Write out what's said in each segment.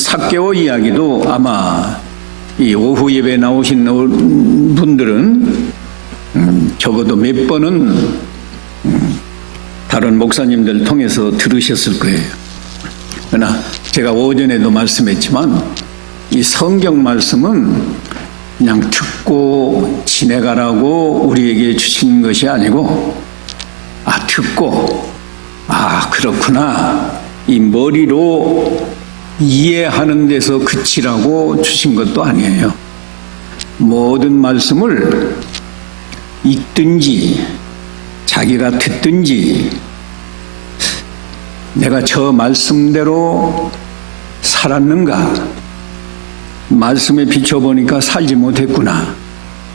삭개오 이야기도 아마 이 오후 예배 나오신 분들은 적어도 몇 번은 다른 목사님들 통해서 들으셨을 거예요. 그러나 제가 오전에도 말씀했지만 이 성경 말씀은 그냥 듣고 지내가라고 우리에게 주신 것이 아니고 듣고 그렇구나 이 머리로 이해하는 데서 그치라고 주신 것도 아니에요. 모든 말씀을 읽든지 자기가 듣든지 내가 저 말씀대로 살았는가, 말씀에 비춰보니까 살지 못했구나,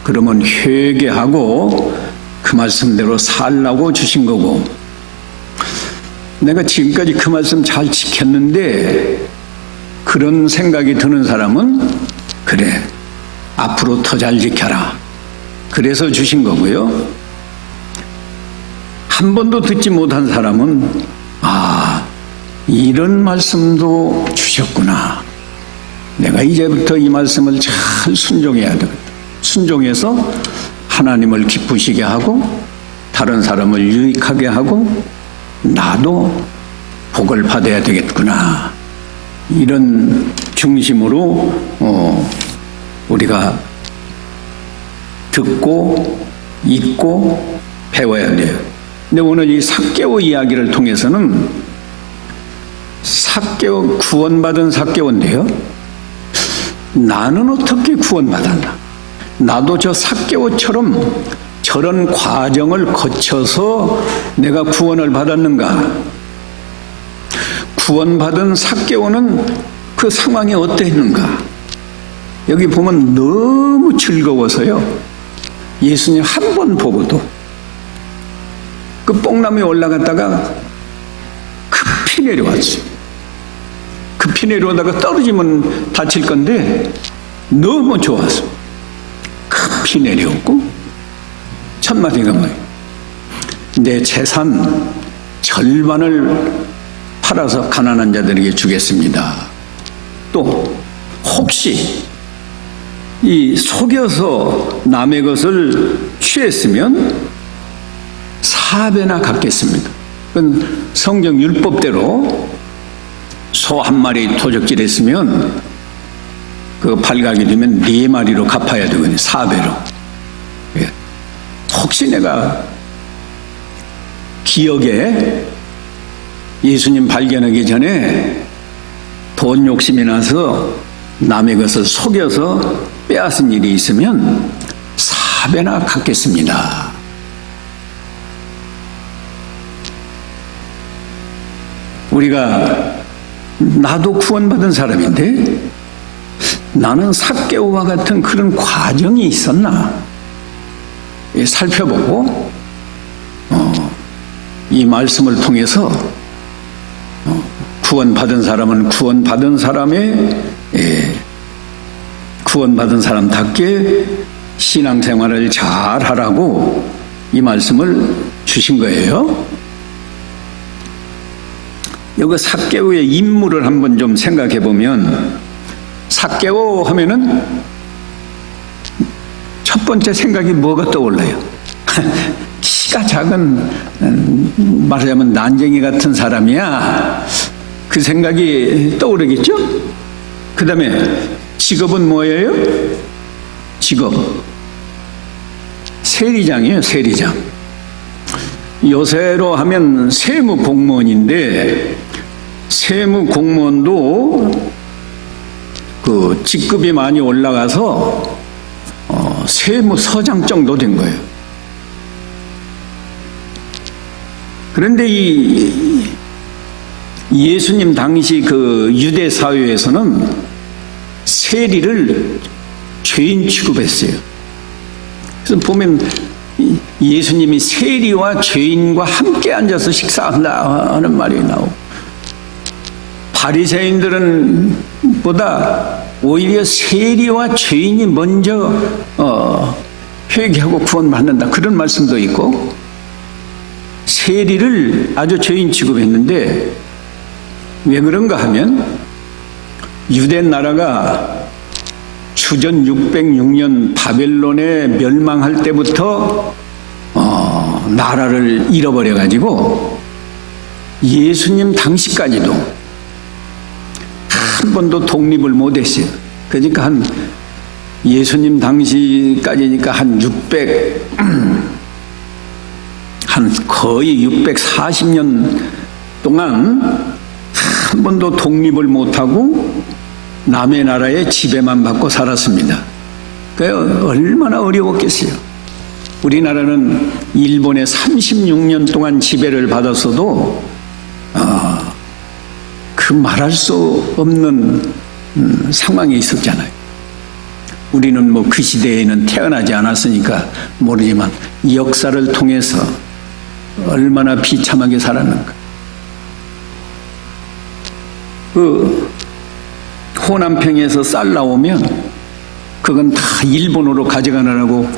그러면 회개하고 그 말씀대로 살라고 주신 거고, 내가 지금까지 그 말씀 잘 지켰는데 그런 생각이 드는 사람은 그래 앞으로 더 잘 지켜라, 그래서 주신 거고요. 한 번도 듣지 못한 사람은 이런 말씀도 주셨구나, 내가 이제부터 이 말씀을 잘 순종해야 되겠다, 순종해서 하나님을 기쁘시게 하고 다른 사람을 유익하게 하고 나도 복을 받아야 되겠구나, 이런 중심으로 우리가 듣고 읽고 배워야 돼요. 근데 오늘 이 삭개오 이야기를 통해서는 삭개오, 구원받은 삭개오인데요, 나는 어떻게 구원받았나, 나도 저 삭개오처럼 저런 과정을 거쳐서 내가 구원을 받았는가, 구원받은 삭개오는 그 상황이 어땠는가. 여기 보면 너무 즐거워서요, 예수님 한 번 보고도 그 뽕나무에 올라갔다가 급히 내려왔어요. 급히 내려오다가 떨어지면 다칠 건데 너무 좋아서 급히 내려오고 첫 마디가 뭐예요? 내 재산 절반을 팔아서 가난한 자들에게 주겠습니다. 또 혹시 이 속여서 남의 것을 취했으면 4배나 갚겠습니다. 그건 성경 율법대로 소 한 마리 도적질했으면 그 발각이 되면 4마리로 갚아야 되거든요. 4배로. 혹시 내가 기억에 예수님 발견하기 전에 돈 욕심이 나서 남의 것을 속여서 빼앗은 일이 있으면 4배나 갚겠습니다. 우리가 나도 구원받은 사람인데 나는 삭개오와 같은 그런 과정이 있었나 살펴보고 이 말씀을 통해서 구원받은 사람은 구원받은 사람답게 신앙생활을 잘 하라고 이 말씀을 주신 거예요. 여기 삭개오의 인물을 한번 좀 생각해 보면, 삭개오 하면은 첫 번째 생각이 뭐가 떠올라요? 키가 작은, 말하자면 난쟁이 같은 사람이야, 그 생각이 떠오르겠죠? 그 다음에 직업은 뭐예요? 직업 세리장이에요. 세리장. 요새로 하면 세무 공무원인데, 세무 공무원도 그 직급이 많이 올라가서 세무서장 정도 된 거예요. 그런데 이 예수님 당시 그 유대 사회에서는 세리를 죄인 취급했어요. 그래서 보면 예수님이 세리와 죄인과 함께 앉아서 식사한다 하는 말이 나오고, 바리새인들은 보다 오히려 세리와 죄인이 먼저 회개하고 구원받는다, 그런 말씀도 있고, 세리를 아주 죄인 취급했는데 왜 그런가 하면 유대 나라가 주전 606년 바벨론에 멸망할 때부터 나라를 잃어버려 가지고 예수님 당시까지도 한 번도 독립을 못했어요. 그러니까 예수님 당시까지니까 거의 640년 동안 한 번도 독립을 못하고 남의 나라의 지배만 받고 살았습니다. 그러니까 얼마나 어려웠겠어요. 우리나라는 일본의 36년 동안 지배를 받았어도 그 말할 수 없는 상황에 있었잖아요. 우리는 뭐 그 시대에는 태어나지 않았으니까 모르지만 역사를 통해서 얼마나 비참하게 살았는가. 그 호남평에서 쌀 나오면 그건 다 일본으로 가져가느라고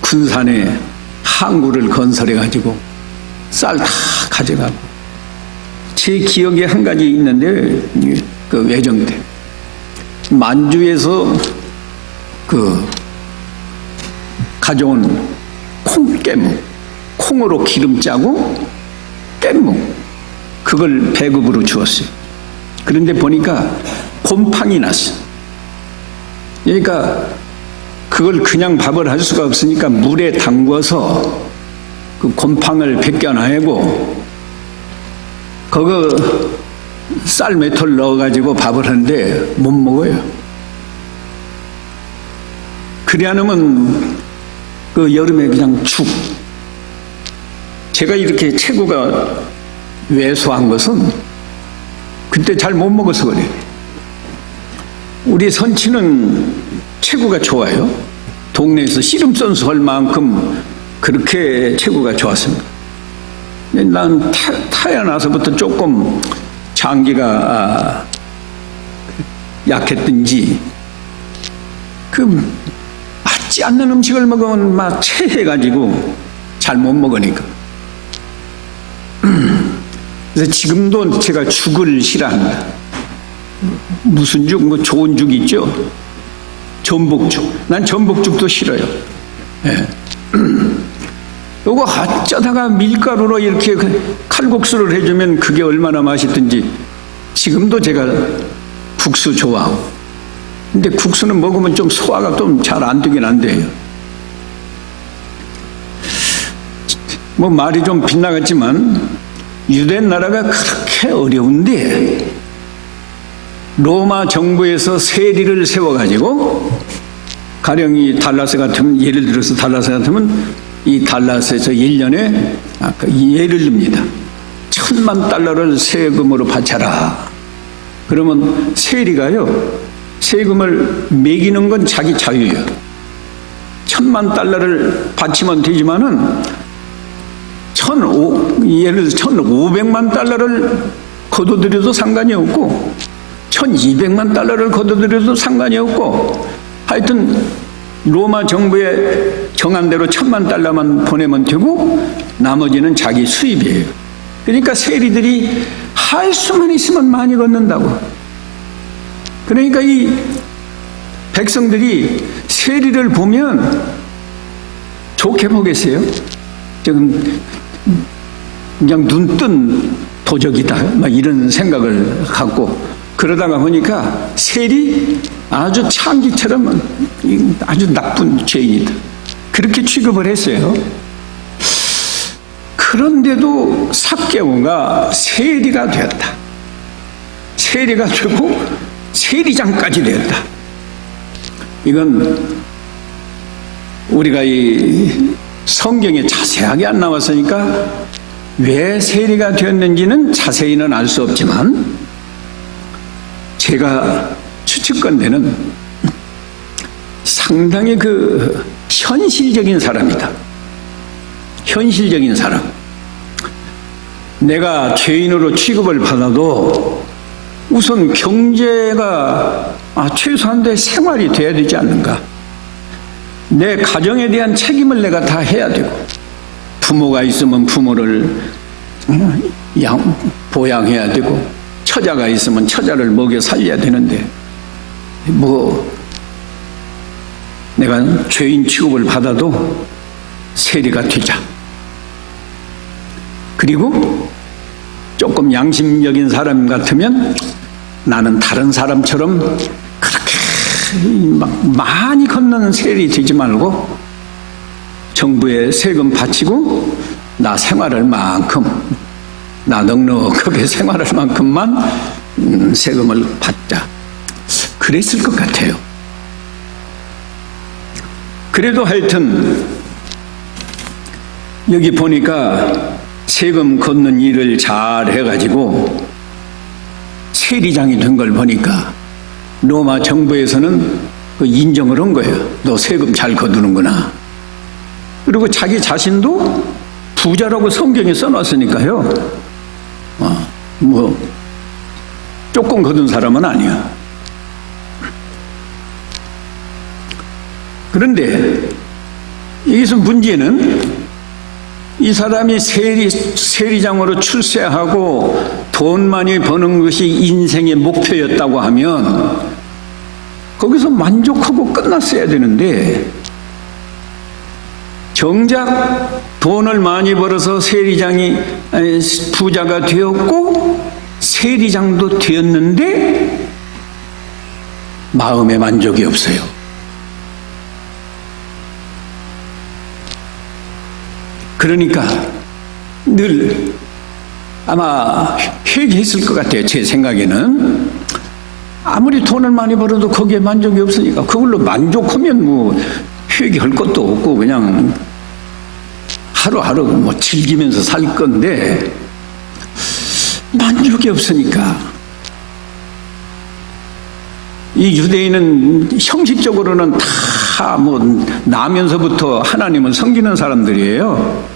군산에 항구를 건설해 가지고 쌀 다 가져가고. 제 기억에 한 가지 있는데, 그 외정 때 만주에서 그 가져온 콩깨묵, 콩으로 기름 짜고 깻묵, 그걸 배급으로 주었어요. 그런데 보니까 곰팡이 났어요. 그러니까 그걸 그냥 밥을 할 수가 없으니까 물에 담궈서 그 곰팡을 벗겨내고 그거 쌀 몇 톨 넣어가지고 밥을 하는데 못 먹어요. 그래 않으면 그 여름에 그냥 죽. 제가 이렇게 체구가 왜소한 것은 그때 잘 못 먹어서 그래요. 우리 선치는 체구가 좋아요. 동네에서 씨름 선수 할 만큼 그렇게 체구가 좋았습니다. 난 태어나서부터 조금 장기가 약했든지 그 맞지 않는 음식을 먹으면 막 체해가지고 잘 못 먹으니까. 그래서 지금도 제가 죽을 싫어합니다. 무슨 죽? 뭐 좋은 죽 있죠? 전복죽. 난 전복죽도 싫어요. 예. 요거 어쩌다가 밀가루로 이렇게 칼국수를 해주면 그게 얼마나 맛있든지. 지금도 제가 국수 좋아하고. 근데 국수는 먹으면 좀 소화가 좀 잘 안 되긴 한데요. 뭐 말이 좀 빗나갔지만 유대 나라가 그렇게 어려운데 로마 정부에서 세리를 세워가지고 가령 이 달라스 같으면, 예를 들어서 달라스 같으면 이 달라스에서 1년에 예를 듭니다. 1,000만 달러를 세금으로 바쳐라. 그러면 세리가요, 세금을 매기는 건 자기 자유예요. 1,000만 달러를 바치면 되지만은 예를 들어서 1,500만 달러를 거둬들여도 상관이 없고 1,200만 달러를 거둬들여도 상관이 없고, 하여튼 로마 정부에 정한 대로 1,000만 달러만 보내면 되고 나머지는 자기 수입이에요. 그러니까 세리들이 할 수만 있으면 많이 걷는다고. 그러니까 이 백성들이 세리를 보면 좋게 보겠어요? 지금 그냥 눈뜬 도적이다, 막 이런 생각을 갖고, 그러다가 보니까 세리 아주 창기처럼 아주 나쁜 죄인이다, 그렇게 취급을 했어요. 그런데도 삭개오가 세리가 되었다. 세리가 되고 세리장까지 되었다. 이건 우리가 이 성경에 자세하게 안 나왔으니까 왜 세리가 되었는지는 자세히는 알 수 없지만, 제가 추측건대는 상당히 그 현실적인 사람이다. 현실적인 사람. 내가 죄인으로 취급을 받아도 우선 경제가 최소한 내 생활이 돼야 되지 않는가. 내 가정에 대한 책임을 내가 다 해야 되고, 부모가 있으면 부모를 보양해야 되고, 처자가 있으면 처자를 먹여 살려야 되는데 내가 죄인 취급을 받아도 세리가 되자. 그리고 조금 양심적인 사람 같으면 나는 다른 사람처럼 그렇게 막 많이 걷는 세리 되지 말고 정부에 세금 바치고 나 생활할 만큼, 나 넉넉하게 생활할 만큼만 세금을 받자. 그랬을 것 같아요. 그래도 하여튼 여기 보니까 세금 걷는 일을 잘 해가지고 세리장이 된 걸 보니까 로마 정부에서는 인정을 한 거예요. 너 세금 잘 거두는구나. 그리고 자기 자신도 부자라고 성경에 써놨으니까요. 조금 거둔 사람은 아니야. 그런데 여기서 문제는 이 사람이 세리장으로 출세하고 돈 많이 버는 것이 인생의 목표였다고 하면 거기서 만족하고 끝났어야 되는데 정작 돈을 많이 벌어서 부자가 되었고 세리장도 되었는데 마음에 만족이 없어요. 그러니까 늘 아마 회개했을 것 같아요. 제 생각에는 아무리 돈을 많이 벌어도 거기에 만족이 없으니까 그걸로 만족하면 회개할 것도 없고 그냥 하루하루 즐기면서 살 건데 만족이 없으니까 이 유대인은 형식적으로는 다 나면서부터 하나님을 섬기는 사람들이에요.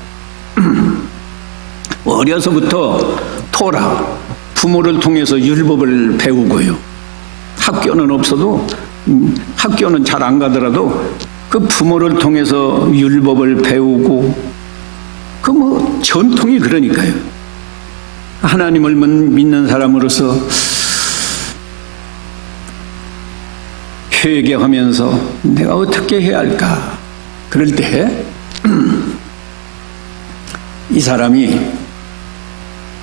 어려서부터 토라, 부모를 통해서 율법을 배우고요. 학교는 없어도 학교는 잘 안 가더라도 그 부모를 통해서 율법을 배우고 전통이 그러니까요. 하나님을 믿는 사람으로서 회개하면서 내가 어떻게 해야 할까? 그럴 때 이 사람이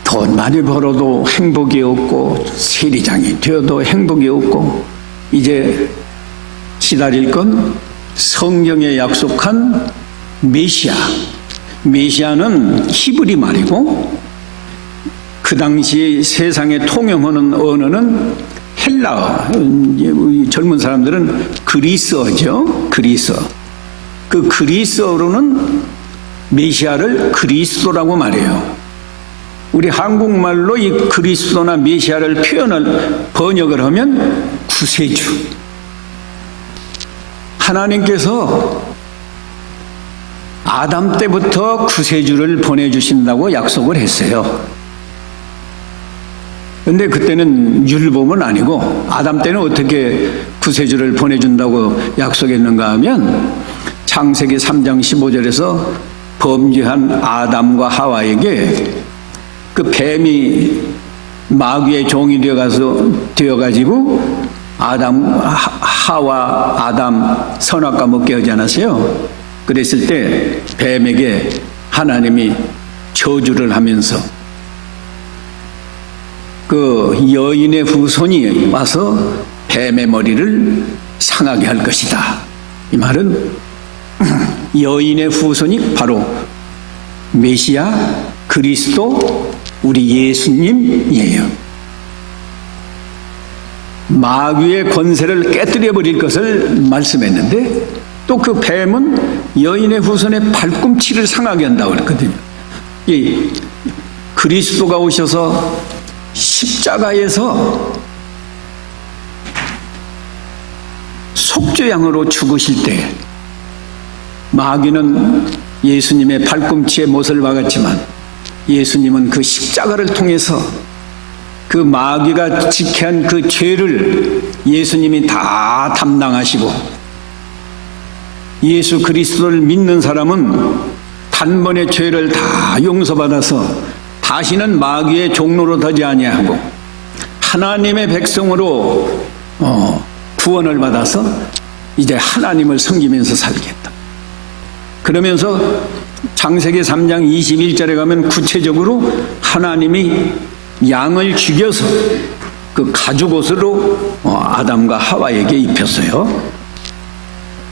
돈 많이 벌어도 행복이 없고 세리장이 되어도 행복이 없고 이제 기다릴 건 성경에 약속한 메시아. 메시아는 히브리 말이고 그 당시 세상에 통용하는 언어는 헬라어. 젊은 사람들은 그리스어죠. 그리스어. 그 그리스어로는 메시아를 그리스도라고 말해요. 우리 한국말로 이 그리스도나 메시아를 번역을 하면 구세주. 하나님께서 아담 때부터 구세주를 보내주신다고 약속을 했어요. 근데 그때는 율법은 아니고 아담 때는 어떻게 구세주를 보내준다고 약속했는가 하면 창세기 3장 15절에서 범죄한 아담과 하와에게 그 뱀이 마귀의 종이 되어가지고 하와 아담 선악과 먹게 하지 않았어요? 그랬을 때 뱀에게 하나님이 저주를 하면서 그 여인의 후손이 와서 뱀의 머리를 상하게 할 것이다. 이 말은 여인의 후손이 바로 메시아 그리스도 우리 예수님이에요. 마귀의 권세를 깨뜨려 버릴 것을 말씀했는데 또 그 뱀은 여인의 후손의 발꿈치를 상하게 한다고 그랬거든요. 이 그리스도가 오셔서 십자가에서 속죄양으로 죽으실 때 마귀는 예수님의 발꿈치에 못을 박았지만 예수님은 그 십자가를 통해서 그 마귀가 지켜한 그 죄를 예수님이 다 담당하시고 예수 그리스도를 믿는 사람은 단번에 죄를 다 용서받아서 다시는 마귀의 종로로 되지 아니하고 하나님의 백성으로 구원을 받아서 이제 하나님을 섬기면서 살겠다. 그러면서 창세기 3장 21절에 가면 구체적으로 하나님이 양을 죽여서 그 가죽옷으로 아담과 하와에게 입혔어요.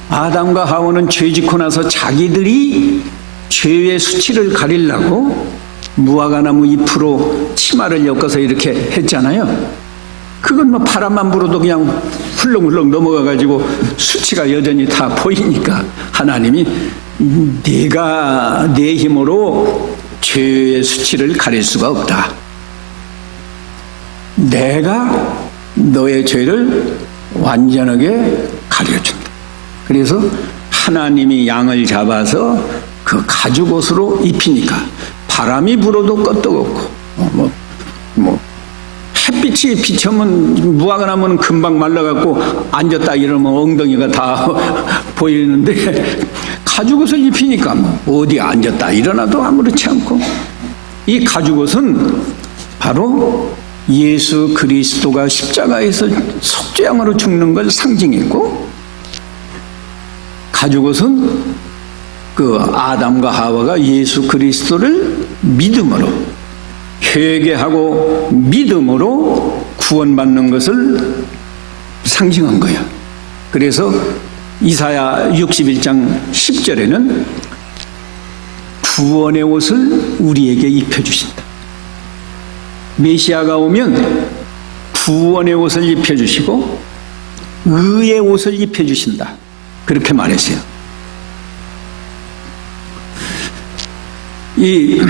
아담과 하와는 죄 짓고 나서 자기들이 죄의 수치를 가리려고 무화과나무 잎으로 치마를 엮어서 이렇게 했잖아요. 그건 뭐 바람만 불어도 그냥 훌렁훌렁 넘어가가지고 수치가 여전히 다 보이니까 하나님이 네가 내 힘으로 죄의 수치를 가릴 수가 없다. 내가 너의 죄를 완전하게 가려준다. 그래서 하나님이 양을 잡아서 그 가죽옷으로 입히니까 바람이 불어도 끄떡없고 햇빛이 비치면 무화과나무는 금방 말라갖고 앉았다 이러면 엉덩이가 다 보이는데 가죽옷을 입히니까 어디 앉았다 일어나도 아무렇지 않고, 이 가죽옷은 바로 예수 그리스도가 십자가에서 속죄양으로 죽는 걸 상징했고, 가죽옷은 그 아담과 하와가 예수 그리스도를 믿음으로 회개하고 믿음으로 구원받는 것을 상징한 거예요. 그래서 이사야 61장 10절에는 구원의 옷을 우리에게 입혀주신다. 메시아가 오면 구원의 옷을 입혀주시고 의의 옷을 입혀주신다. 그렇게 말했어요. 이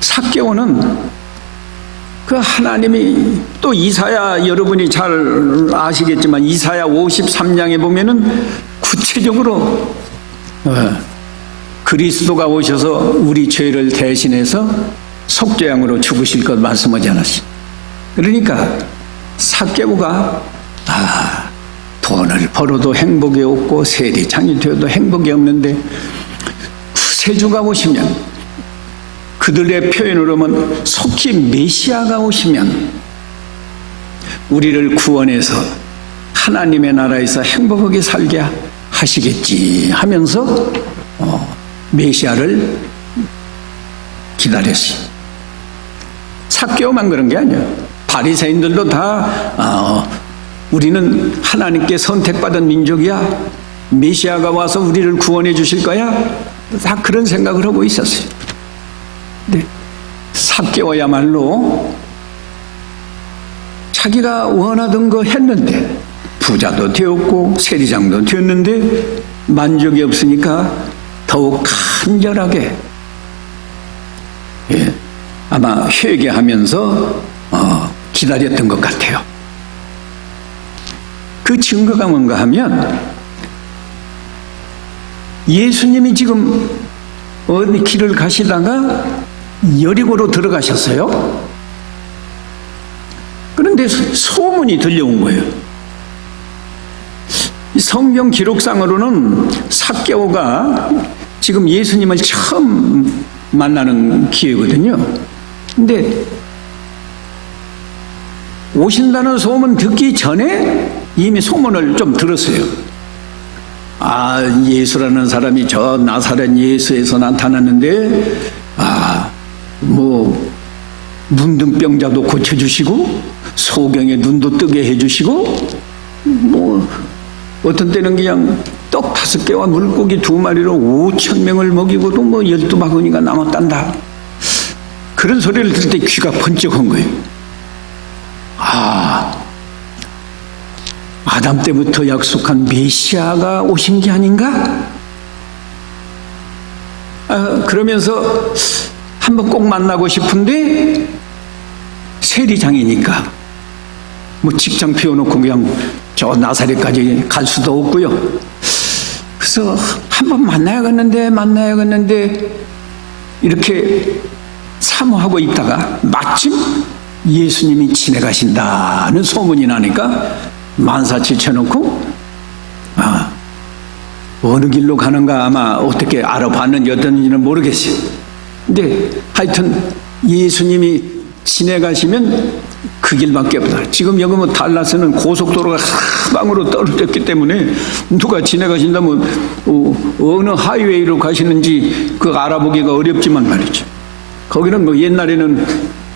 삭개오는 그 하나님이 또 이사야, 여러분이 잘 아시겠지만 이사야 53장에 보면은 구체적으로 그리스도가 오셔서 우리 죄를 대신해서 속죄양으로 죽으실 것 말씀하지 않았어요. 그러니까 삭개오가 돈을 벌어도 행복이 없고 세리장이 되어도 행복이 없는데 구세주가 오시면, 그들의 표현으로 하면 속히 메시아가 오시면 우리를 구원해서 하나님의 나라에서 행복하게 살게 하시겠지 하면서 메시아를 기다렸어요. 삭개오만 그런 게 아니에요. 바리새인들도 다 우리는 하나님께 선택받은 민족이야, 메시아가 와서 우리를 구원해 주실 거야, 다 그런 생각을 하고 있었어요. 근데 삭개오야말로 자기가 원하던 거 했는데, 부자도 되었고 세리장도 되었는데 만족이 없으니까 더욱 간절하게 아마 회개하면서 기다렸던 것 같아요. 그 증거가 뭔가 하면, 예수님이 지금 어디 길을 가시다가 여리고로 들어가셨어요. 그런데 소문이 들려온 거예요. 성경 기록상으로는 삭개오가 지금 예수님을 처음 만나는 기회거든요. 근데 오신다는 소문 듣기 전에 이미 소문을 좀 들었어요. 예수라는 사람이 저 나사렛 예수에서 나타났는데 문둥병자도 고쳐주시고 소경의 눈도 뜨게 해주시고 어떤 때는 그냥 떡 5개와 물고기 2마리로 5,000명을 먹이고도 12바구니가 남았단다. 그런 소리를 들을 때 귀가 번쩍한 거예요. 아담 때부터 약속한 메시아가 오신 게 아닌가? 그러면서 한번 꼭 만나고 싶은데 세리장이니까 직장 피워놓고 그냥 저 나사렛까지 갈 수도 없고요. 그래서 한번 만나야겠는데 이렇게 사모하고 있다가 마침 예수님이 지나가신다는 소문이 나니까 만사치 쳐놓고 어느 길로 가는가 아마 어떻게 알아봤는지 어떤지는 모르겠어요. 근데 하여튼 예수님이 지나가시면 그 길밖에 없다. 지금 여기 뭐 달라스는 고속도로가 사방으로 떨어졌기 때문에 누가 지나가신다면 어느 하이웨이로 가시는지 그 알아보기가 어렵지만 말이죠. 거기는 뭐 옛날에는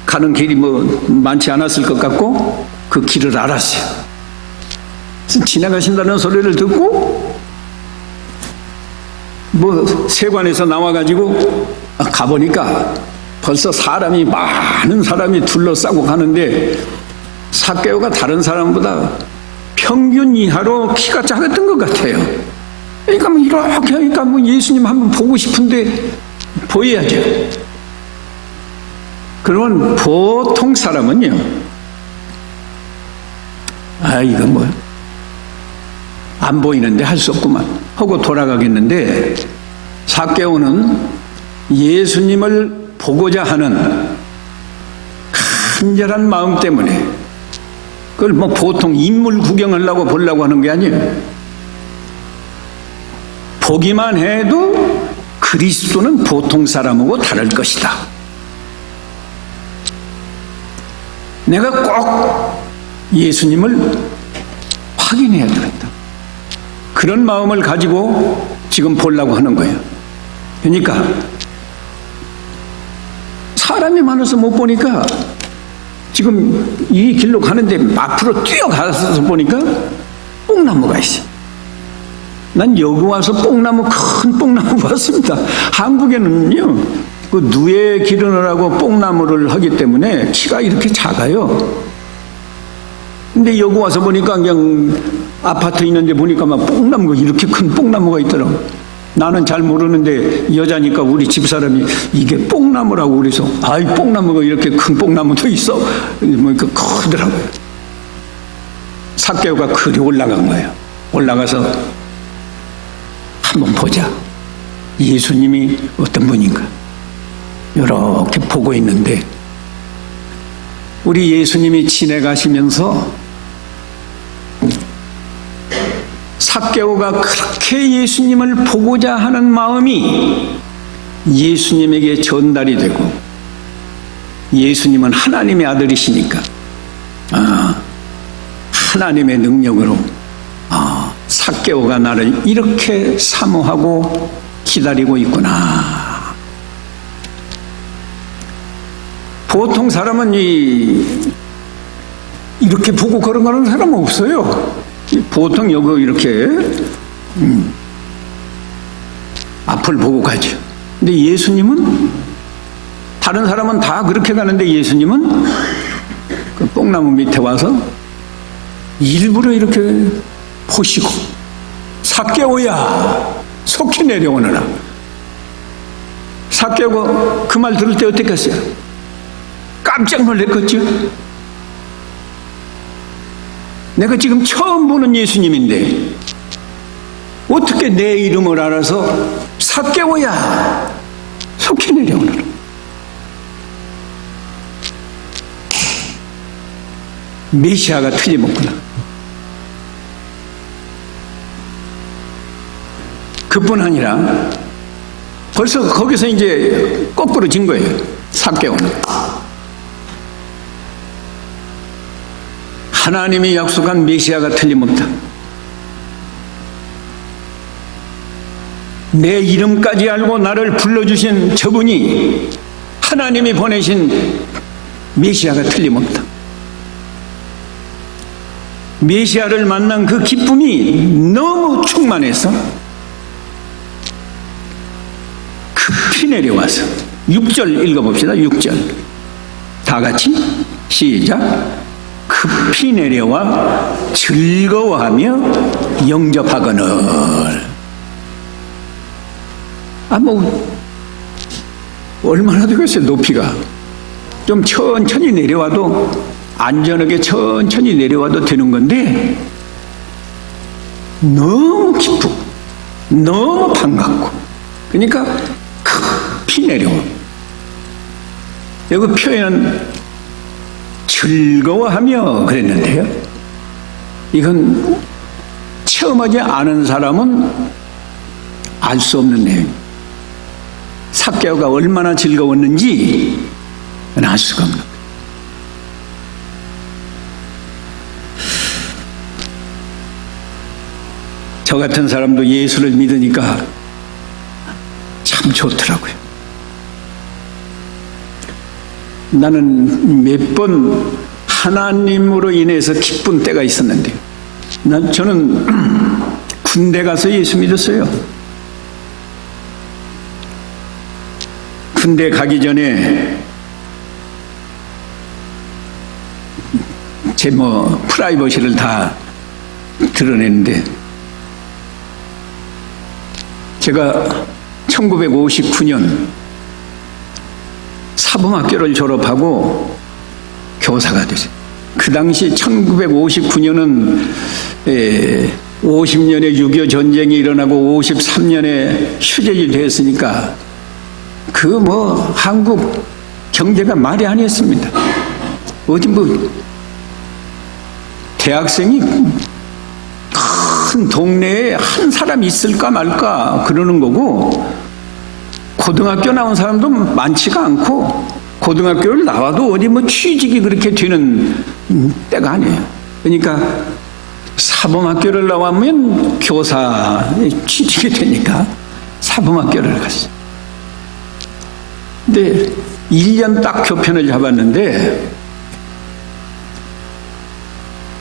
가는 길이 뭐 많지 않았을 것 같고 그 길을 알았어요. 지나가신다는 소리를 듣고 뭐 세관에서 나와가지고 가보니까 벌써 많은 사람이 둘러싸고 가는데 삭개오가 다른 사람보다 평균 이하로 키가 작았던 것 같아요. 그러니까 뭐 이렇게 하니까 뭐 예수님 한번 보고 싶은데 보여야죠. 그러면 보통 사람은요, 이거 뭐 안 보이는데 할 수 없구만 하고 돌아가겠는데, 삭개오는 예수님을 보고자 하는 간절한 마음 때문에 그걸 뭐 보통 인물 구경하려고 보려고 하는 게 아니에요. 보기만 해도 그리스도는 보통 사람하고 다를 것이다. 내가 꼭 예수님을 확인해야 되겠다. 그런 마음을 가지고 지금 보려고 하는 거예요. 그러니까 사람이 많아서 못 보니까 지금 이 길로 가는데 앞으로 뛰어가서 보니까 뽕나무가 있어요. 난 여기 와서 큰 뽕나무 봤습니다. 한국에는요, 그 누에 기르느라고 뽕나무를 하기 때문에 키가 이렇게 작아요. 근데 여기 와서 보니까 그냥 아파트 있는데 보니까 막 뽕나무가 이렇게 큰 뽕나무가 있더라고. 나는 잘 모르는데 여자니까 우리 집사람이 이게 뽕나무라고 그래서 뽕나무가 이렇게 큰 뽕나무도 있어. 뭐 이렇게 크더라고요. 삭개오가 그리 올라간 거예요. 올라가서 한번 보자. 예수님이 어떤 분인가. 이렇게 보고 있는데 우리 예수님이 지나가시면서 삭개오가 그렇게 예수님을 보고자 하는 마음이 예수님에게 전달이 되고, 예수님은 하나님의 아들이시니까 하나님의 능력으로 삭개오가 나를 이렇게 사모하고 기다리고 있구나. 보통 사람은 이렇게 보고 걸어가는 사람은 없어요. 보통 여기 이렇게 앞을 보고 가죠. 근데 예수님은, 다른 사람은 다 그렇게 가는데 예수님은 그 뽕나무 밑에 와서 일부러 이렇게 보시고, 삭개오야 속히 내려오너라. 삭개오가 그 말 들을 때 어땠겠어요? 깜짝 놀랐겠죠. 내가 지금 처음 보는 예수님인데 어떻게 내 이름을 알아서 삭개오야 속히 내려오너라. 메시아가 틀림없구나. 그뿐 아니라 벌써 거기서 이제 거꾸로 진 거예요. 삭개오는 하나님이 약속한 메시아가 틀림없다. 내 이름까지 알고 나를 불러주신 저분이 하나님이 보내신 메시아가 틀림없다. 메시아를 만난 그 기쁨이 너무 충만해서 급히 내려와서 6절 읽어봅시다. 6절 다 같이 시작. 급히 내려와 즐거워하며 영접하거늘. 얼마나 되겠어요. 높이가 좀 천천히 내려와도, 안전하게 천천히 내려와도 되는 건데 너무 기쁘고 너무 반갑고, 그러니까 급히 내려와. 여기 표현 즐거워하며 그랬는데요, 이건 처음 하지 않은 사람은 알 수 없는 내용. 삭개오가 얼마나 즐거웠는지 알 수가 없는 거예요. 저 같은 사람도 예수를 믿으니까 참 좋더라고요. 나는 몇 번 하나님으로 인해서 기쁜 때가 있었는데, 저는 군대 가서 예수 믿었어요. 군대 가기 전에 제 프라이버시를 다 드러냈는데, 제가 1959년 사범학교를 졸업하고 교사가 됐어요. 그 당시 1959년은 50년에 6.25 전쟁이 일어나고 53년에 휴전이 됐으니까 한국 경제가 말이 아니었습니다. 어디 대학생이 큰 동네에 한 사람 있을까 말까 그러는 거고, 고등학교 나온 사람도 많지가 않고, 고등학교를 나와도 어디 취직이 그렇게 되는 때가 아니에요. 그러니까 사범학교를 나오면 교사 취직이 되니까 사범학교를 갔어요. 근데 1년 딱 교편을 잡았는데,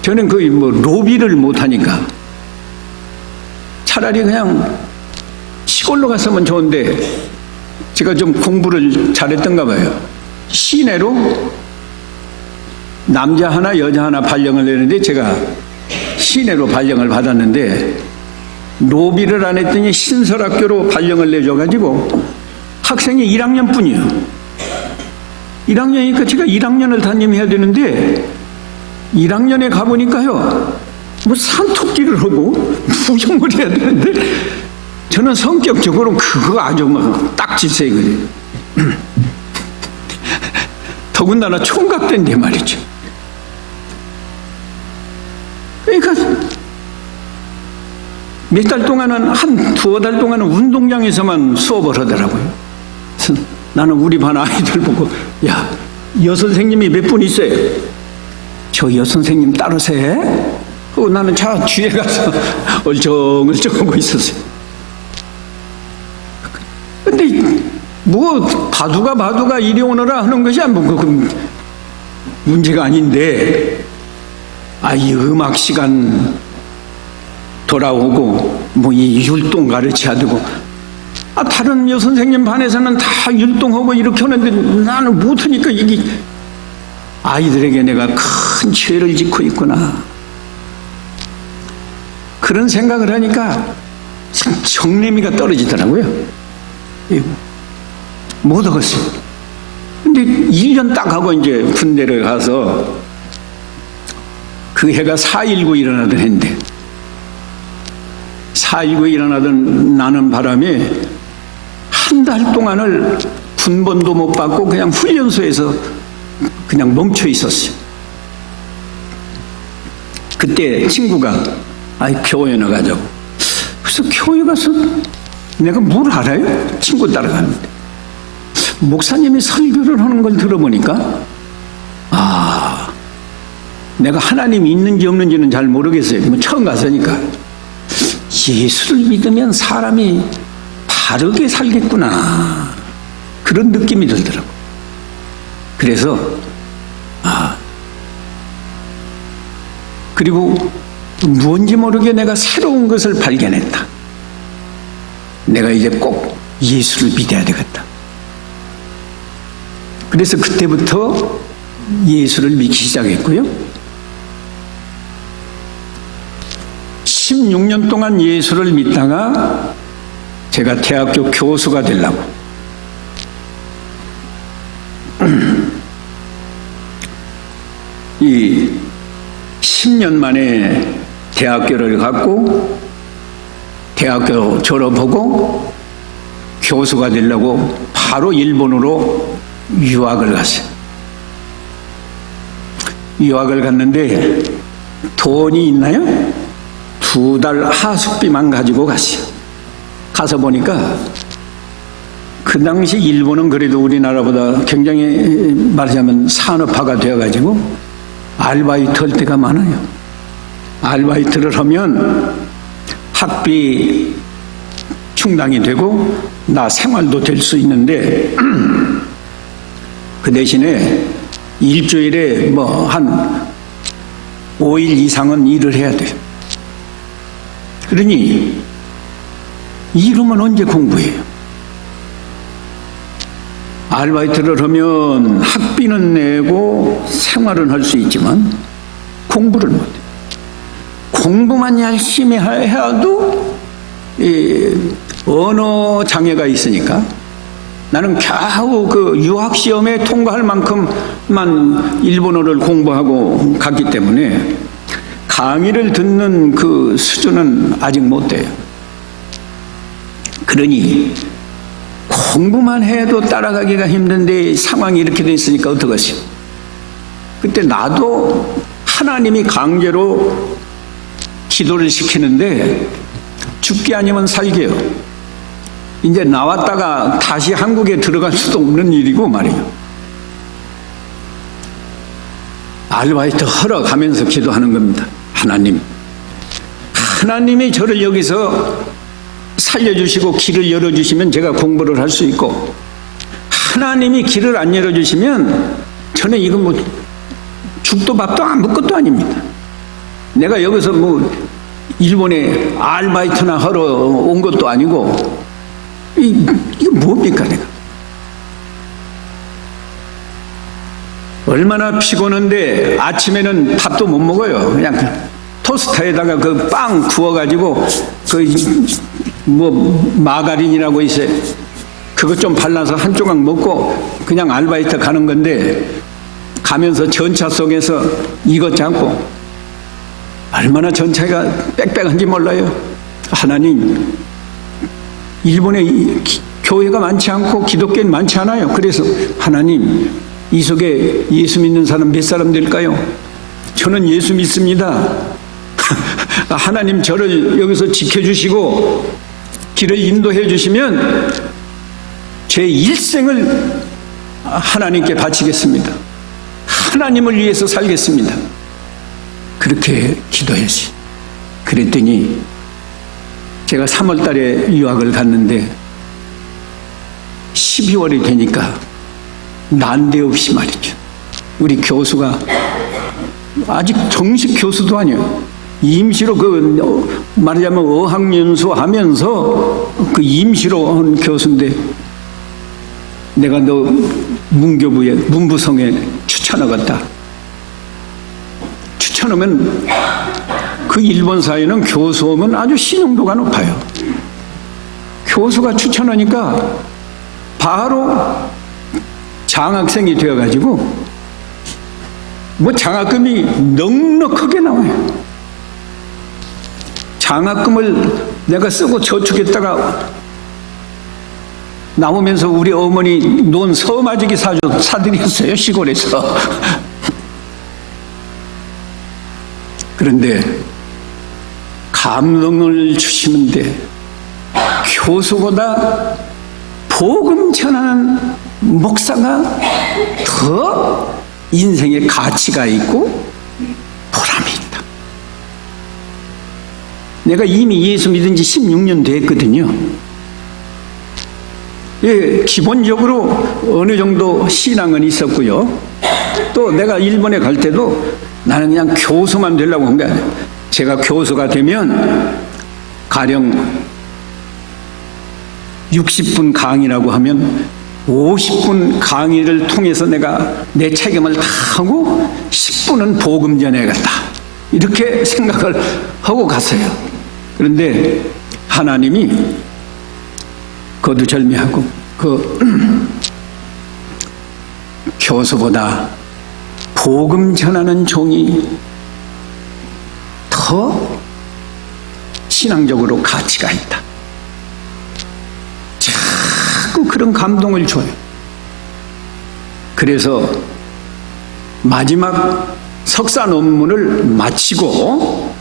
저는 거의 로비를 못하니까 차라리 그냥 시골로 갔으면 좋은데, 제가 좀 공부를 잘했던가 봐요. 시내로 남자 하나 여자 하나 발령을 내는데, 제가 시내로 발령을 받았는데, 로비를 안 했더니 신설학교로 발령을 내줘가지고 학생이 1학년뿐이에요. 1학년이니까 제가 1학년을 담임해야 되는데, 1학년에 가보니까요, 산토끼를 하고 무용을 해야 되는데, 저는 성격적으로 그거 아주 딱지세거든요. 더군다나 총각된데 말이죠. 그러니까 몇 달 동안은 두어 달 동안은 운동장에서만 수업을 하더라고요. 나는 우리 반 아이들 보고, 야, 여선생님이 몇 분 있어요? 저 여선생님 따르세? 나는 차 뒤에 가서 얼쩡얼쩡하고 있었어요. 근데 바두가 이리 오너라 하는 것이 문제가 아닌데, 이 음악 시간 돌아오고 이 율동 가르쳐야 되고, 다른 여선생님 반에서는 다 율동하고 이렇게 하는데 나는 못하니까 이게 아이들에게 내가 큰 죄를 짓고 있구나, 그런 생각을 하니까 참 정내미가 떨어지더라고요. 못 하겠어요. 근데 1년 딱 하고 이제 군대를 가서, 그 해가 4.19 일어나던 해인데, 4.19 일어나던 나는 바람에 한 달 동안을 군번도 못 받고 그냥 훈련소에서 그냥 멈춰 있었어요. 그때 친구가 교회 나가자고. 그래서 교회 가서 내가 뭘 알아요? 친구 따라가는데. 목사님이 설교를 하는 걸 들어보니까, 내가 하나님이 있는지 없는지는 잘 모르겠어요. 처음 갔으니까. 예수를 믿으면 사람이 바르게 살겠구나, 그런 느낌이 들더라고. 그래서 그리고 무언지 모르게 내가 새로운 것을 발견했다. 내가 이제 꼭 예수를 믿어야 되겠다. 그래서 그때부터 예수를 믿기 시작했고요. 16년 동안 예수를 믿다가 제가 대학교 교수가 되려고 이 10년 만에 대학교를 갔고, 대학교 졸업하고 교수가 되려고 바로 일본으로 유학을 갔어요. 유학을 갔는데 돈이 있나요? 2달 하숙비만 가지고 갔어요. 가서 보니까 그 당시 일본은 그래도 우리나라보다 굉장히 말하자면 산업화가 되어가지고 알바이트 할 때가 많아요. 알바이트를 하면 학비 충당이 되고 나 생활도 될 수 있는데 그 대신에 일주일에 뭐 한 5일 이상은 일을 해야 돼. 그러니 이러면 언제 공부해요? 아르바이트를 하면 학비는 내고 생활은 할 수 있지만 공부를 못해. 공부만 열심히 해도 언어 장애가 있으니까 나는 겨우 그 유학 시험에 통과할 만큼만 일본어를 공부하고 갔기 때문에 강의를 듣는 그 수준은 아직 못 돼요. 그러니 공부만 해도 따라가기가 힘든데 상황이 이렇게 돼 있으니까 어떡하지? 그때 나도 하나님이 강제로 기도를 시키는데 죽기 아니면 살게요. 이제 나왔다가 다시 한국에 들어갈 수도 없는 일이고 말이에요. 아르바이트 하러 가면서 기도하는 겁니다. 하나님이 저를 여기서 살려주시고 길을 열어주시면 제가 공부를 할 수 있고, 하나님이 길을 안 열어주시면 저는 이거 뭐 죽도 밥도 아무것도 아닙니다. 내가 여기서 뭐 일본에 아르바이트나 하러 온 것도 아니고 이거 뭡니까 내가. 얼마나 피곤한데 아침에는 밥도 못 먹어요. 그냥 토스터에다가 그 빵 구워가지고 그 뭐 마가린이라고 있어요. 그거 좀 발라서 한 조각 먹고 그냥 아르바이트 가는 건데, 가면서 전차 속에서 이것저것 얼마나 전차가 빽빽한지 몰라요. 하나님, 일본에 교회가 많지 않고 기독교인 많지 않아요. 그래서 하나님, 이 속에 예수 믿는 사람 몇 사람 될까요? 저는 예수 믿습니다. 하나님 저를 여기서 지켜주시고 길을 인도해 주시면 제 일생을 하나님께 바치겠습니다. 하나님을 위해서 살겠습니다. 그렇게 기도했지. 그랬더니 제가 3월 달에 유학을 갔는데 12월이 되니까 난데없이 말이죠. 우리 교수가 아직 정식 교수도 아니에요. 임시로 말하자면 어학연수 하면서 그 임시로 한 교수인데, 내가 너 문교부에 문부성에 추천하겠다. 추천하면 그 일본 사회는 교수하면 아주 신용도가 높아요. 교수가 추천하니까 바로 장학생이 되어가지고 뭐 장학금이 넉넉하게 나와요. 장학금을 내가 쓰고 저축했다가 나오면서 우리 어머니 논 서마지기 사드렸어요, 시골에서. 그런데 감동을 주시는데 교수보다 복음 전하는 목사가 더 인생에 가치가 있고 보람이 있다. 내가 이미 예수 믿은 지 16년 됐거든요. 예, 기본적으로 어느 정도 신앙은 있었고요. 또 내가 일본에 갈 때도 나는 그냥 교수만 되려고 한 게 아니에요. 제가 교수가 되면 가령 60분 강의라고 하면 50분 강의를 통해서 내가 내 책임을 다 하고 10분은 복음 전해야겠다. 이렇게 생각을 하고 갔어요. 그런데 하나님이 거두절미하고 교수보다 복음 전하는 종이 더 신앙적으로 가치가 있다. 자꾸 그런 감동을 줘요. 그래서 마지막 석사 논문을 마치고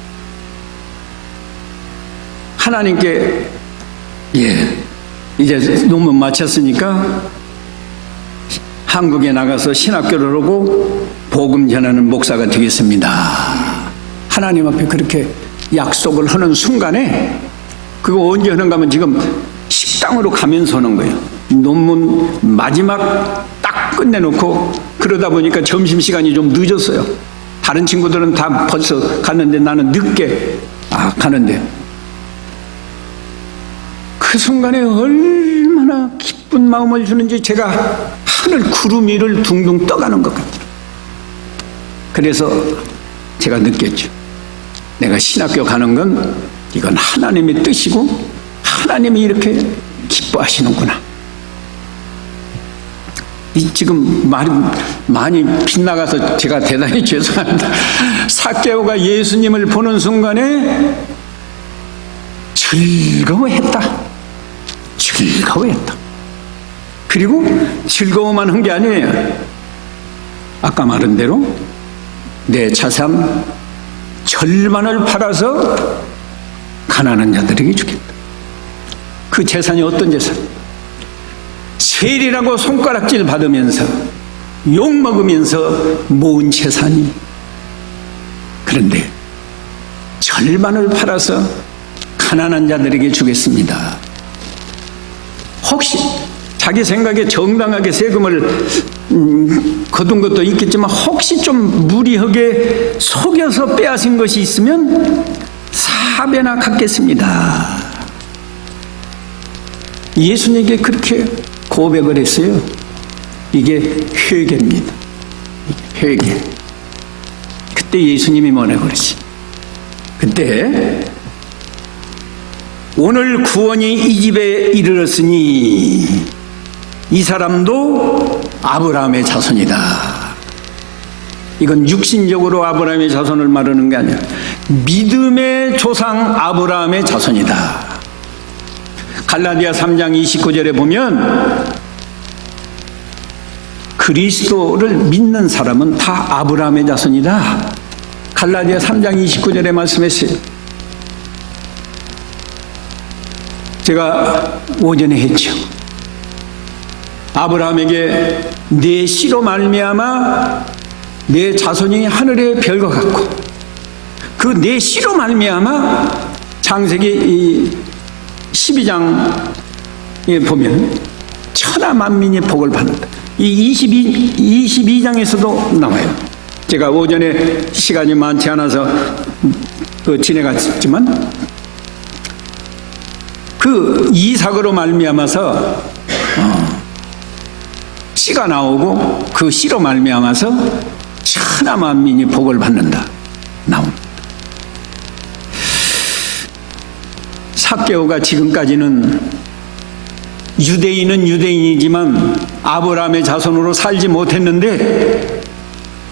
하나님께 이제 논문 마쳤으니까 한국에 나가서 신학교를 하고 복음 전하는 목사가 되겠습니다. 하나님 앞에 그렇게 약속을 하는 순간에, 그거 언제 하는가 하면 지금 식당으로 가면서 하는 거예요. 논문 마지막 딱 끝내놓고, 그러다 보니까 점심시간이 좀 늦었어요. 다른 친구들은 다 벌써 갔는데 나는 늦게 가는데, 그 순간에 얼마나 기쁜 마음을 주는지 제가 하늘 구름 위를 둥둥 떠가는 것 같아요. 그래서 제가 느꼈죠. 내가 신학교 가는 건 이건 하나님의 뜻이고 하나님이 이렇게 기뻐하시는구나. 지금 말이 많이 빗나가서 제가 대단히 죄송합니다. 삭개오가 예수님을 보는 순간에 즐거워했다. 그리고 즐거워만 한 게 아니에요. 아까 말한 대로 내 자산 절반을 팔아서 가난한 자들에게 주겠다. 그 재산이 어떤 재산? 세리라고 손가락질 받으면서 욕 먹으면서 모은 재산이, 그런데 절반을 팔아서 가난한 자들에게 주겠습니다. 혹시 자기 생각에 정당하게 세금을 거둔 것도 있겠지만 혹시 좀 무리하게 속여서 빼앗은 것이 있으면 4배나 갚겠습니다. 예수님에게 그렇게 고백을 했어요. 이게 회개입니다. 회개. 그때 예수님이 뭐라고 그러지? 그때 오늘 구원이 이 집에 이르렀으니 이 사람도 아브라함의 자손이다. 이건 육신적으로 아브라함의 자손을 말하는 게 아니야. 믿음의 조상 아브라함의 자손이다. 갈라디아 3장 29절에 보면 그리스도를 믿는 사람은 다 아브라함의 자손이다. 갈라디아 3장 29절에 말씀했어요. 제가 오전에 했죠. 아브라함에게 내 씨로 말미암아 내 자손이 하늘의 별과 같고, 그 내 씨로 말미암아 창세기 12장에 보면 천하 만민이 복을 받는다. 이 22장에서도 나와요. 제가 오전에 시간이 많지 않아서 지내갔지만 그 이삭으로 말미암아서 씨가 나오고 그 씨로 말미암아서 천하 만민이 복을 받는다. 나옵니다. 삭개오가 지금까지는 유대인은 유대인이지만 아브라함의 자손으로 살지 못했는데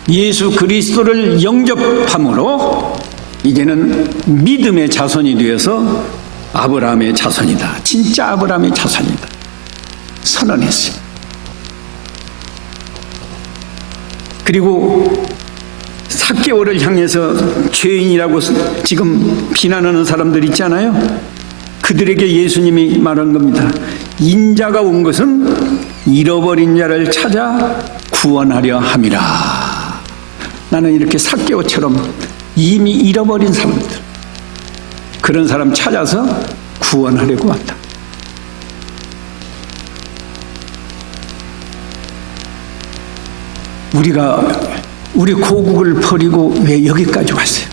예수 그리스도를 영접함으로 이제는 믿음의 자손이 되어서 아브라함의 자손이다. 진짜 아브라함의 자손이다. 선언했어요. 그리고 삭개오를 향해서 죄인이라고 지금 비난하는 사람들 있잖아요. 그들에게 예수님이 말한 겁니다. 인자가 온 것은 잃어버린 자를 찾아 구원하려 함이라. 나는 이렇게 삭개오처럼 이미 잃어버린 사람들, 그런 사람 찾아서 구원하려고 왔다. 우리 고국을 버리고 왜 여기까지 왔어요?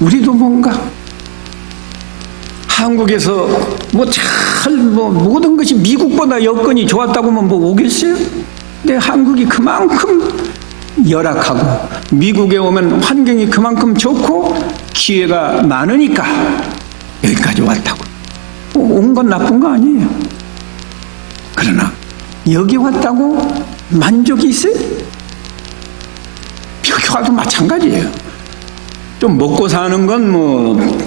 우리도 뭔가 한국에서 모든 것이 미국보다 여건이 좋았다고 하면 오겠어요? 근데 한국이 그만큼 열악하고 미국에 오면 환경이 그만큼 좋고 기회가 많으니까 여기까지 왔다고. 온 건 나쁜 거 아니에요. 그러나 여기 왔다고 만족이 있어요? 여기 와도 마찬가지예요. 좀 먹고 사는 건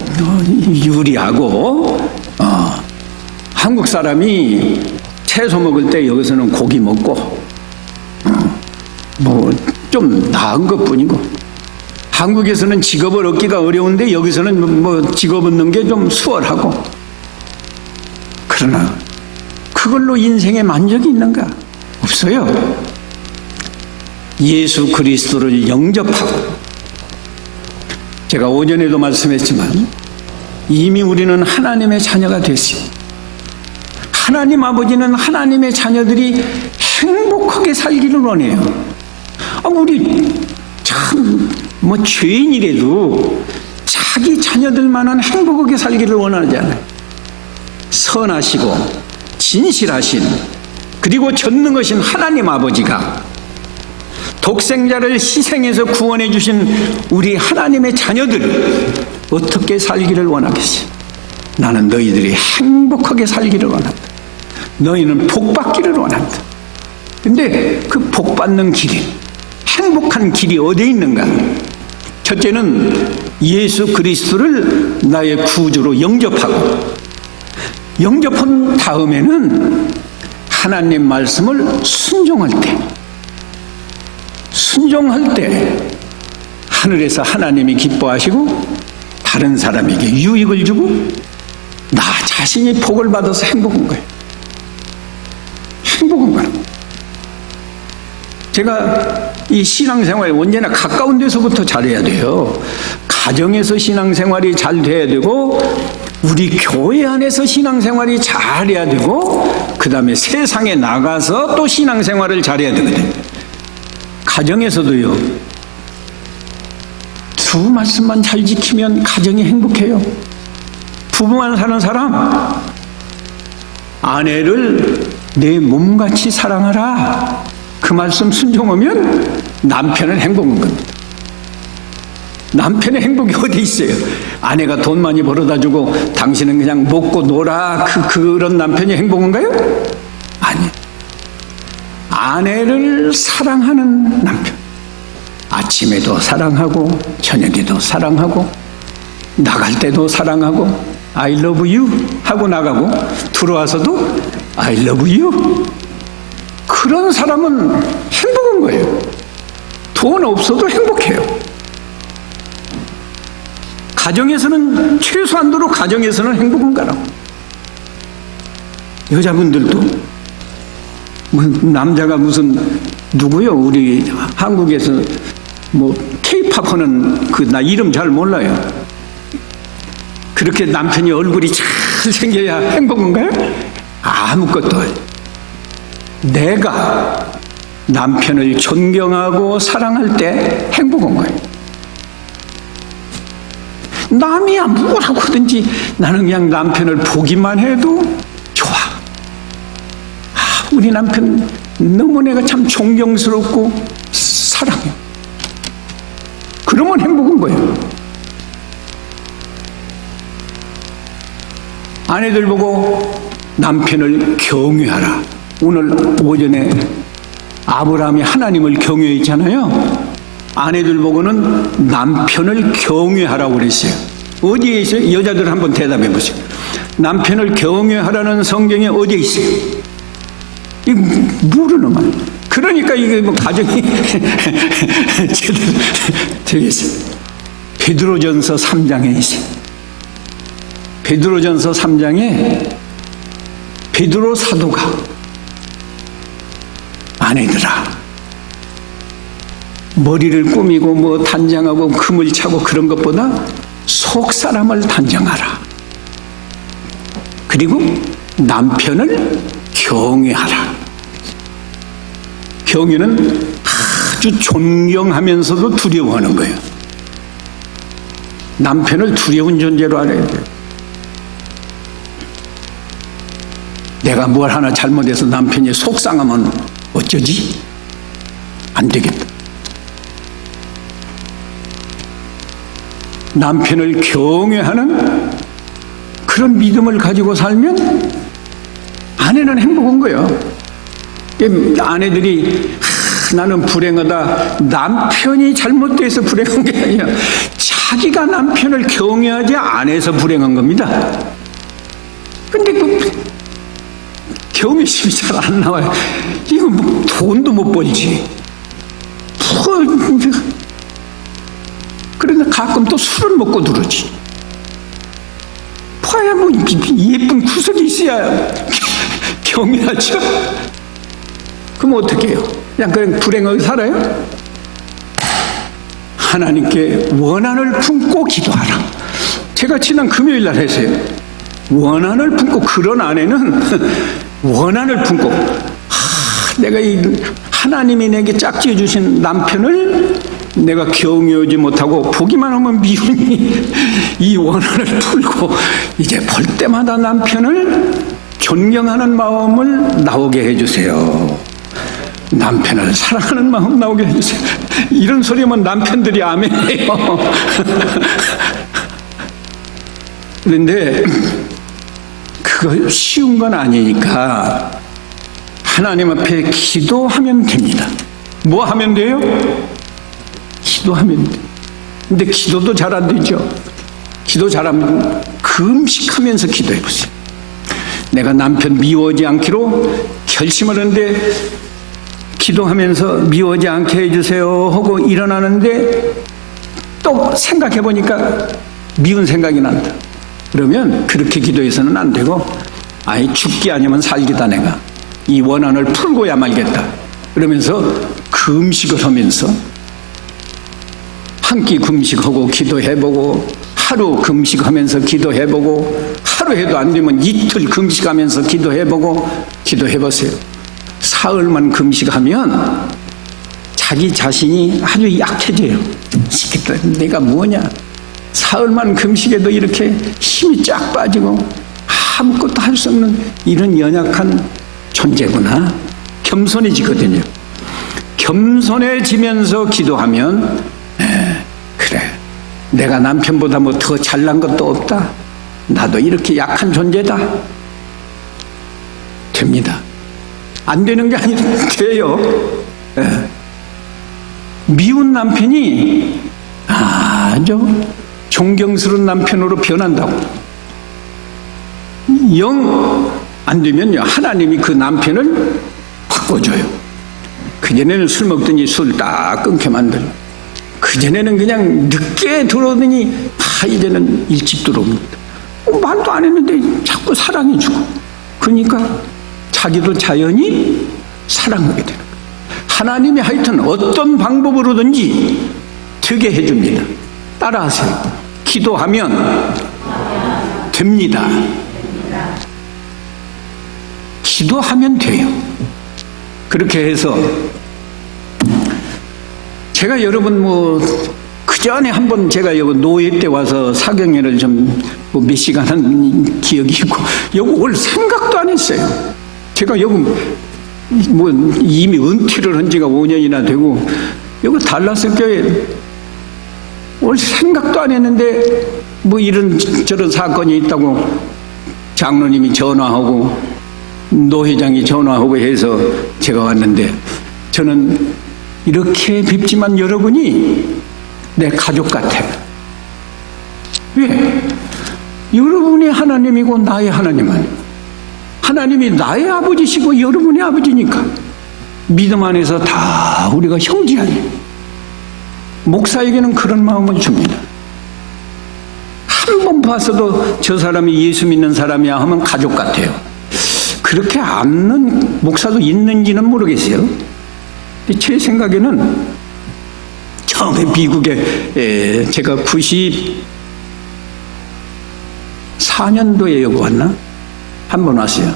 유리하고, 한국 사람이 채소 먹을 때 여기서는 고기 먹고, 좀 나은 것 뿐이고, 한국에서는 직업을 얻기가 어려운데 여기서는 직업 얻는 게 좀 수월하고, 그러나 그걸로 인생에 만족이 있는가? 없어요. 예수 그리스도를 영접하고 제가 오전에도 말씀했지만 이미 우리는 하나님의 자녀가 됐어요. 하나님 아버지는 하나님의 자녀들이 행복하게 살기를 원해요. 우리 참 죄인이라도 자기 자녀들만은 행복하게 살기를 원하잖아요. 선하시고 진실하신 그리고 전능하신 하나님 아버지가 독생자를 희생해서 구원해 주신 우리 하나님의 자녀들 어떻게 살기를 원하겠어요? 나는 너희들이 행복하게 살기를 원한다. 너희는 복 받기를 원한다. 근데 그 복 받는 길이, 행복한 길이 어디에 있는가? 첫째는 예수 그리스도를 나의 구주로 영접하고, 영접한 다음에는 하나님 말씀을 순종할 때 하늘에서 하나님이 기뻐하시고 다른 사람에게 유익을 주고 나 자신이 복을 받아서 행복한 거예요. 행복한 거예요. 제가 이 신앙생활 언제나 가까운 데서부터 잘해야 돼요. 가정에서 신앙생활이 잘 돼야 되고 우리 교회 안에서 신앙생활이 잘해야 되고 그 다음에 세상에 나가서 또 신앙생활을 잘해야 되거든요. 가정에서도요. 두 말씀만 잘 지키면 가정이 행복해요. 부부만 사는 사람, 아내를 내 몸같이 사랑하라. 그 말씀 순종하면 남편은 행복한 겁니다. 남편의 행복이 어디 있어요? 아내가 돈 많이 벌어다 주고 당신은 그냥 먹고 놀아. 그런 남편이 행복한가요? 아니에요. 아내를 사랑하는 남편. 아침에도 사랑하고 저녁에도 사랑하고 나갈 때도 사랑하고 I love you 하고 나가고 들어와서도 I love you. 그런 사람은 행복한 거예요. 돈 없어도 행복해요. 가정에서는 최소한도로 가정에서는 행복한 거라고. 여자분들도 남자가 무슨 누구요? 우리 한국에서 K-pop 하는 나 이름 잘 몰라요. 그렇게 남편이 얼굴이 잘 생겨야 행복한가요? 아무것도 아니에요. 내가 남편을 존경하고 사랑할 때 행복한 거예요. 남이야 뭐라고 하든지 나는 그냥 남편을 보기만 해도 좋아. 우리 남편 너무 내가 참 존경스럽고 사랑해. 그러면 행복한 거예요. 아내들 보고 남편을 경외하라. 오늘 오전에 아브라함이 하나님을 경외했잖아요. 아내들 보고는 남편을 경외하라고 그랬어요. 어디에 있어요? 여자들 한번 대답해 보세요. 남편을 경외하라는 성경에 어디에 있어요? 이거 모르는 말. 그러니까 이게 가정이 제대로 되겠어요. 베드로전서 3장에 있어요. 베드로전서 3장에 베드로 사도가 아내들아 머리를 꾸미고 단장하고 금을 차고 그런 것보다 속 사람을 단장하라. 그리고 남편을 경외하라. 경외는 아주 존경하면서도 두려워하는 거예요. 남편을 두려운 존재로 알아야 돼요. 내가 뭘 하나 잘못해서 남편이 속상하면 어쩌지? 안 되겠다. 남편을 경외하는 그런 믿음을 가지고 살면 아내는 행복한 거예요. 아내들이 나는 불행하다. 남편이 잘못돼서 불행한 게 아니라 자기가 남편을 경외하지 않아서 불행한 겁니다. 근데 경외심이 잘 안 나와요. 이거 돈도 못 벌지. 그런데 가끔 또 술을 먹고 들어지. 봐야 예쁜 구석이 있어야 경외하죠. 그럼 어떻게 해요? 그냥 불행하게 살아요? 하나님께 원한을 품고 기도하라. 제가 지난 금요일 날 했어요. 원한을 품고, 그런 안에는 원한을 품고, 내가 이 하나님이 내게 짝지어 주신 남편을 내가 경유하지 못하고 보기만 하면 미우니 이 원한을 풀고 이제 볼 때마다 남편을 존경하는 마음을 나오게 해주세요. 남편을 사랑하는 마음 나오게 해주세요. 이런 소리면 남편들이 아멘해요. 그런데 그거 쉬운 건 아니니까 하나님 앞에 기도하면 됩니다. 뭐 하면 돼요? 기도하면 돼. 근데 기도도 잘 안 되죠. 기도 잘하면 금식하면서 기도해 보세요. 내가 남편 미워하지 않기로 결심을 하는데 기도하면서 미워하지 않게 해주세요 하고 일어나는데 또 생각해 보니까 미운 생각이 난다. 그러면 그렇게 기도해서는 안 되고, 아예 죽기 아니면 살기다, 내가 이 원한을 풀고야 말겠다 그러면서 금식을 하면서 한 끼 금식하고 기도해보고, 하루 금식하면서 기도해보고, 하루 해도 안 되면 이틀 금식하면서 기도해보고, 기도해보세요. 사흘만 금식하면 자기 자신이 아주 약해져요. 내가 뭐냐, 사흘만 금식해도 이렇게 힘이 쫙 빠지고 아무것도 할 수 없는 이런 연약한 존재구나. 겸손해지거든요. 겸손해지면서 기도하면, 그래, 내가 남편보다 뭐 더 잘난 것도 없다, 나도 이렇게 약한 존재다, 됩니다. 안 되는 게 아니라 돼요. 미운 남편이 아주 존경스러운 남편으로 변한다고. 영 안 되면요, 하나님이 그 남편을 바꿔줘요. 그전에는 술 먹더니 술 딱 끊게 만들고, 그전에는 그냥 늦게 들어오더니 이제는 일찍 들어옵니다. 말도 안 했는데 자꾸 사랑해주고, 그러니까 자기도 자연히 사랑하게 되는 거예요. 하나님이 하여튼 어떤 방법으로든지 되게 해줍니다. 따라하세요. 기도하면 됩니다. 기도하면 돼요. 그렇게 해서 제가 여러분 그 전에 한번 제가 여기 노예 때 와서 사경회를 좀 몇 시간 한 기억이 있고, 여기 올 생각도 안 했어요. 제가 여기 이미 은퇴를 한 지가 5년이나 되고, 여기 달라스 교회 올 생각도 안 했는데 이런 저런 사건이 있다고 장로님이 전화하고 노회장이 전화하고 해서 제가 왔는데, 저는 이렇게 뵙지만 여러분이 내 가족 같아요. 왜? 여러분이 하나님이고 나의 하나님 아니에요. 하나님이 나의 아버지시고 여러분의 아버지니까 믿음 안에서 다 우리가 형제 아니에요. 목사에게는 그런 마음을 줍니다. 한 번 봐서도 저 사람이 예수 믿는 사람이야 하면 가족 같아요. 그렇게 않는 목사도 있는지는 모르겠어요. 제 생각에는 처음에 미국에 제가 94년도에 여기 왔나? 한 번 왔어요.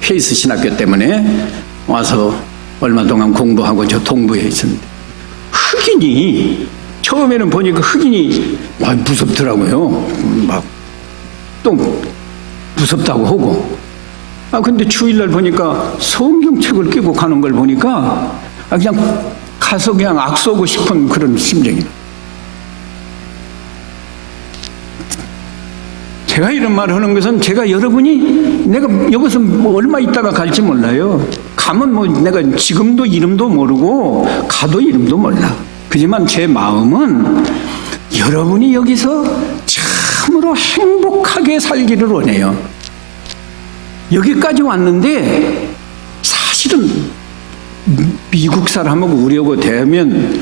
페이스 신학교 때문에 와서 얼마 동안 공부하고 저 동부에 있었는데, 흑인이 처음에는 보니까 흑인이 무섭더라고요. 또 무섭다고 하고, 근데 주일날 보니까 성경책을 끼고 가는 걸 보니까 그냥 가서 그냥 악쏘고 싶은 그런 심정이에요. 제가 이런 말을 하는 것은, 제가 여러분이 내가 여기서 얼마 있다가 갈지 몰라요. 가면 내가 지금도 이름도 모르고 가도 이름도 몰라. 그지만 제 마음은 여러분이 여기서 참으로 행복하게 살기를 원해요. 여기까지 왔는데 사실은 미국 사람하고 우리하고 대하면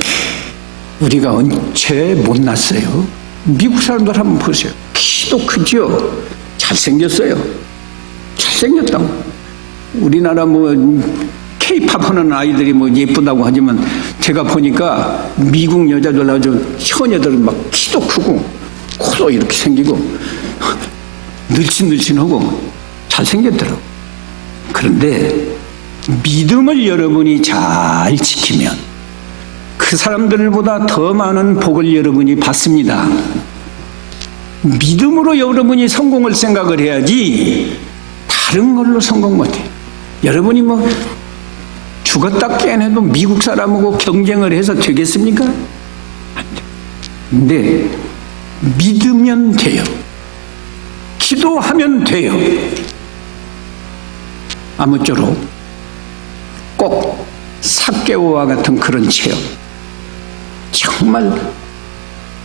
우리가 언제 못났어요. 미국 사람들 한번 보세요. 키도 크죠. 잘생겼어요. 잘생겼다고. 우리나라 케이팝 하는 아이들이 뭐 예쁘다고 하지만 제가 보니까 미국 여자들 아주 처녀들은 막 키도 크고 코도 이렇게 생기고 늘씬늘씬하고 잘생겼더라고. 그런데 믿음을 여러분이 잘 지키면 그 사람들보다 더 많은 복을 여러분이 받습니다. 믿음으로 여러분이 성공을 생각을 해야지 다른 걸로 성공 못해요. 여러분이 뭐 죽었다 깨내도 미국 사람하고 경쟁을 해서 되겠습니까? 안 돼요. 근데 믿으면 돼요. 기도하면 돼요. 아무쪼록 꼭 삭개오와 같은 그런 체험, 정말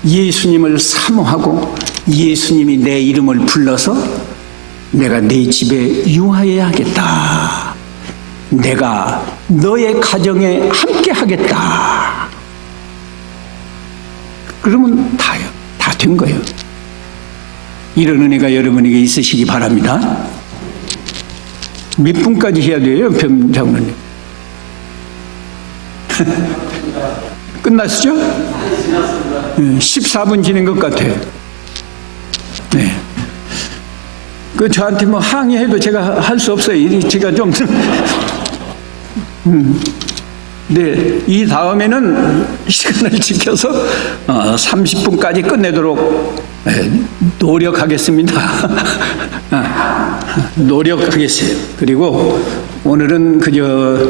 예수님을 사모하고 예수님이 내 이름을 불러서 내가 네 집에 유하여야겠다, 내가 너의 가정에 함께 하겠다, 그러면 다요. 다 된 거예요. 이런 은혜가 여러분에게 있으시기 바랍니다. 몇 분까지 해야 돼요, 변 장로님? 끝났죠? 14분 지낸 것 같아요. 네. 그 저한테 뭐 항의해도 제가 할 수 없어요. 제가 좀 네, 이 다음에는 시간을 지켜서 30분까지 끝내도록 노력하겠습니다. 노력하겠어요. 그리고 오늘은 그저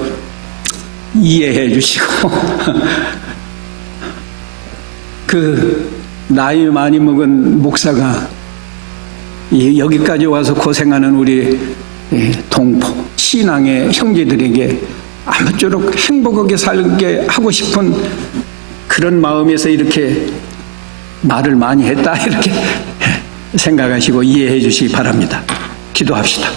이해해 주시고 그 나이 많이 먹은 목사가 여기까지 와서 고생하는 우리 동포 신앙의 형제들에게 아무쪼록 행복하게 살게 하고 싶은 그런 마음에서 이렇게 말을 많이 했다, 이렇게 생각하시고 이해해 주시기 바랍니다. 기도합시다.